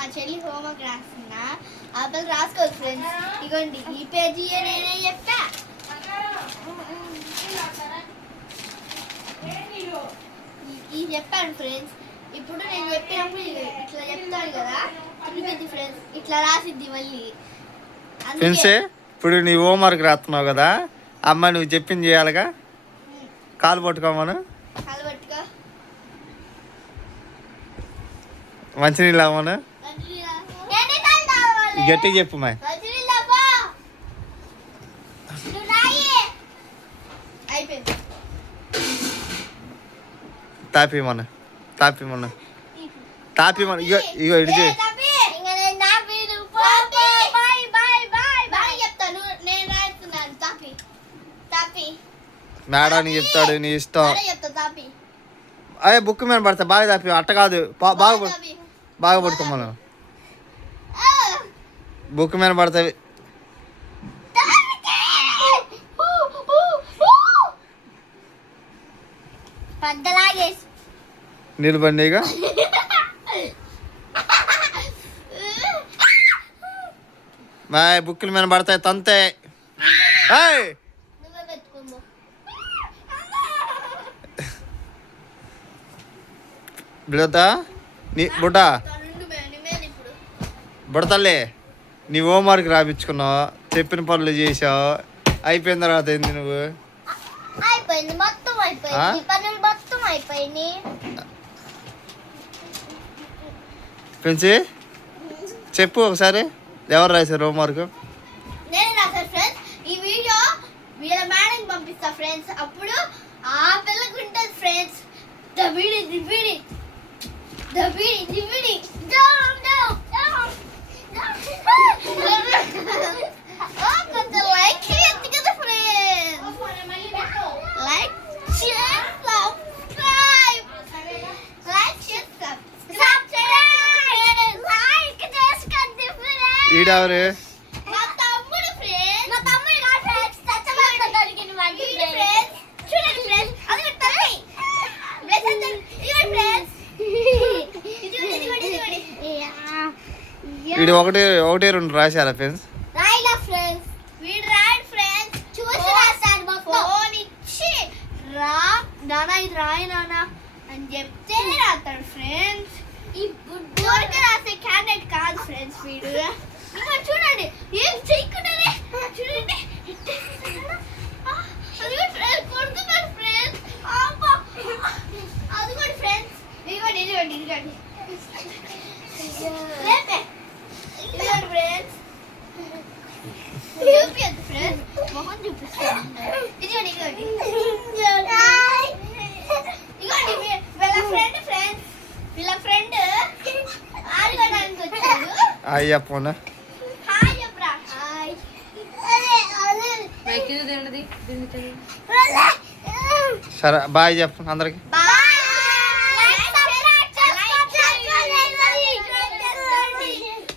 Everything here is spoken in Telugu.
మా చెల్లి హోంవర్క్ రాస్తున్నా. ఆ పిల్ల రాసుకోవాలి ఫ్రెండ్స్ ఇగోండి ఈ పేజీ నేనే చెప్పా? ఈ చెప్పాను ఫ్రెండ్స్ ఇప్పుడు నేను చెప్పినప్పుడు ఇది ఇట్లా చెప్తాను కదా తిరిగిద్ది ఫ్రెండ్స్ ఇట్లా రాసిద్ది మళ్ళీ. ఫ్రెండ్సే ఇప్పుడు నీ హోంవర్క్ రాస్తున్నావు కదా అమ్మ నువ్వు చెప్పింది చేయాలిగా? కాలు పట్టుకోమను మంచినీళ్ళు అమ్మను. గట్టి చెప్పు మా తాపి మన తాపి మన తాపి మన ఇగో ఇగో ఇటు ఏ, మేడానికి చెప్తాడు నీ ఇష్టం. అదే బుక్ మీద పడతా బాగా తాపి అట్ట కాదు బా- బాగా బాగా పడుకోమను బుక్ మీద ఊ. పెద్దలాగేసి. నిలబండిగా మా బుక్కుల మీద పడతాయి తంతే. బిడత నీ బుడ్డ? బుడతల్లి నీ హోంవర్క్ రాపించుకున్నావు? చెప్పిన పనులు చేసావు అయిపోయిన తర్వాత ఏంది నువ్వు? అయిపోయింది మొత్తం అయిపోయింది. పనులు మొత్తం అయిపోయింది పెంచి చెప్పు ఒకసారి. ఎవరు రాశారు హోంవర్క్? నేను రాశాను ఫ్రెండ్స్. ఈ వీడియో వీళ్ళ మేడం పంపిస్తా ఫ్రెండ్స్. అప్పుడు ఆ పిల్లకి ఉంటుంది ఫ్రెండ్స్. ద వీడి ది వీడి. ద వీడి ది వీడి. like, share together, friends. Like, subscribe. Like, subscribe. Subscribe. Like. వీడు ఒకటి ఒకటి రెండు రాశారా ఫ్రెండ్స్ రాయిలా ఫ్రెండ్స్ వీడు రాయడు ఫ్రెండ్స్ చూసి రాస్తాడు మొత్తం. ఫోన్ ఇచ్చి రా నానా ఇది రాయి నానా అని చెప్తేనే రాస్తాడు ఫ్రెండ్స్ ఈ బుడ్డోడికి రాసే క్యాండిడేట్ కాదు ఫ్రెండ్స్ వీడు. ఇంకా చూడండి. ఏం ఫ్రెండ్స్ ఇదిగోండి ఇదిగోండి ఇదిగోండి. ఫ్రెండ్స్ చూపియద్దు ఫ్రెండ్స్ మొహం చూపిస్తాను ఇదిగోండి ఇదిగోండి ఇదిగోండి వీ- వీళ్ళ ఫ్రెండ్ ఫ్రెండ్స్ వీళ్ళ ఫ్రెండ్ ఆడుకోవడానికి వచ్చాడు అయ్యప్పనా హాయ్ చెప్పరా హాయ్ మైకిల్ తిన్నది సరే బాయ్ చెప్పు అందరికి